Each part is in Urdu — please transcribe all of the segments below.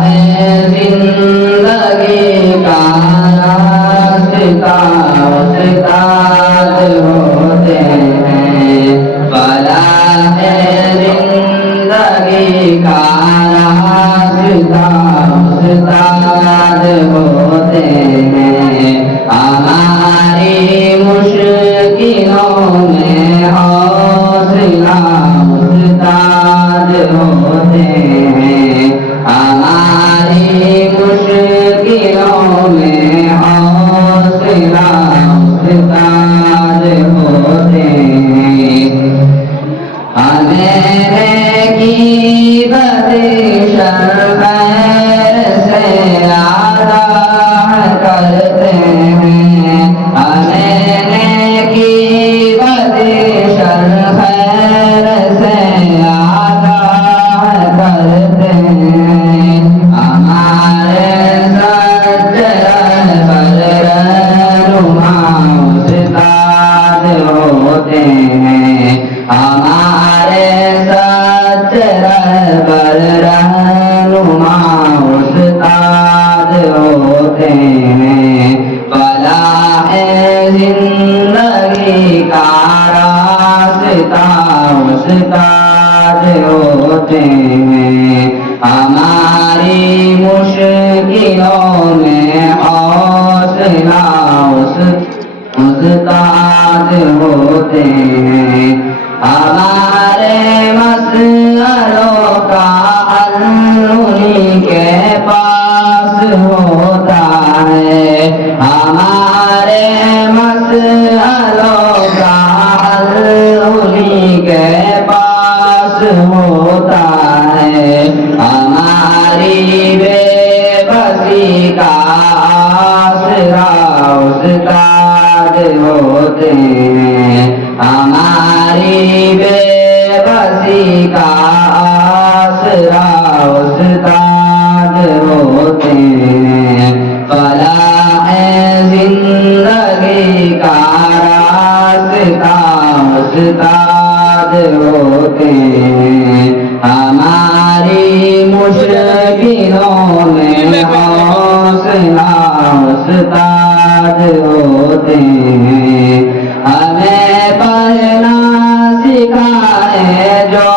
ہے زندگی کا راستہ استاد ہوتے ہیں، بلا ہے زندگی کا راستہ استاد ہوتے ہیں، ہماری مشکلوں میں حوصلہ استاد ہوتے ہیں، ہماری مشکلوں میں حوصلہ استاد ہوتے ہیں، ہمیں نیکی بدی شر خیر سے آگاہ کرتے ہیں، ہمیں نیکی بدی شر خیر سے آگاہ کرتے ہیں، ہمارے سچ رہبر رہنما استاد ہوتے ہیں، ہمارے سچ رہبر رہنما استاد ہوتے ہیں، بلا ہے زندگی کا راستہ استاد ہوتے ہیں، ہماری مشکلوں میں حوصلہ استاد ہوتے ہیں، ہمارے مسئلوں کا حل انہی کے پاس ہوتا ہے، ہمارے مسئلوں کا حل انہی کے پاس ہوتا ہے، ہماری بے بسی کا آسرا استاد ہوتے ہیں، ہماری بے بسی کا آسرا استاد ہوتے ہیں، بلا ہے زندگی کا راستہ استاد ہوتے ہیں، ہماری مشکلوں میں حوصلہ استاد ہوتے ہیں، ہمیں پڑھنا سکھائے جو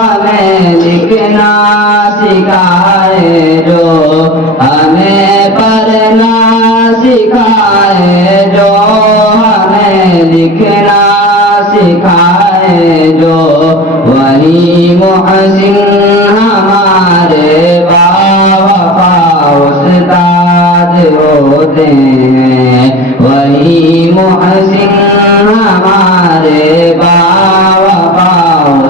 ہمیں لکھنا سکھائے جو، ہمیں پڑھنا سکھائے جو ہمیں لکھنا سکھائے جو، وہی محسن ہمارے باوفا استاد ہوتے ہیں، وہی محسن ہمارے باوفا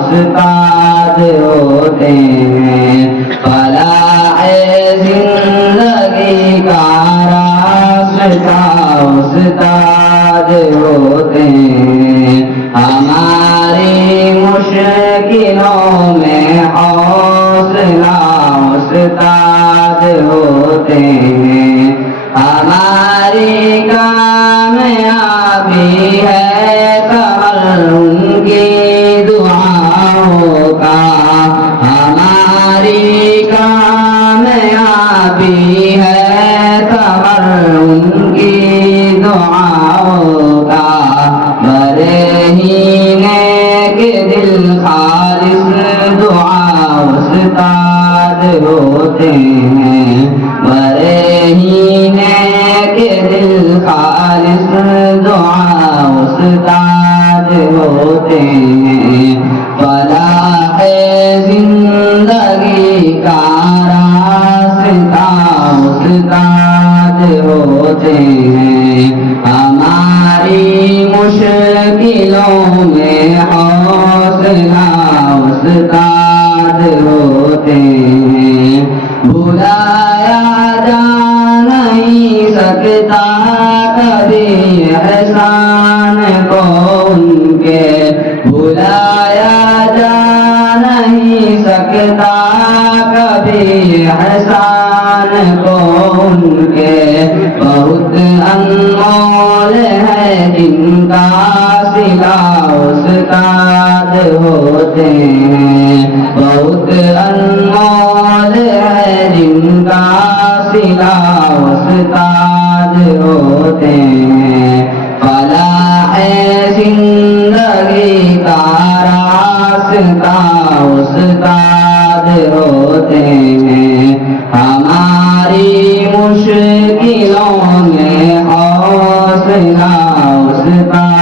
استاد ہوتے ہیں، بلا ہے زندگی کا راستہ استاد ہوتے ہیں، ہماری مشکلوں میں حوصلہ استاد ہوتے ہیں، ہماری کامیابی ہے ثمر ان کی دعاؤں کا، ہماری کامیابی ہے ثمر ان کی دعاؤں کا، بڑے ہی نیک دل خالص دعا استاد ہوتے ہیں، بڑے ہی نیک دل خالص دعا استاد ہوتے ہیں، بلا ہے زندگی کا راستہ استاد ہوتے ہیں، ہماری مشکلوں میں حوصلہ استاد ہوتے ہیں، بھلایا جا نہیں سکتا کبھی احسان کو ان کے، بھلایا جا نہیں سکتا کبھی احسان کو ان کے، بہت انمول ہے جن کا صلہ استاد ہوتے ہیں، بہت انمول ہے جن کا صلہ استاد ہوتے ہیں، فلاح زندگی کا راستہ استاد ہوتے ہیں، ہماری مشکلوں میں حوصلہ استاد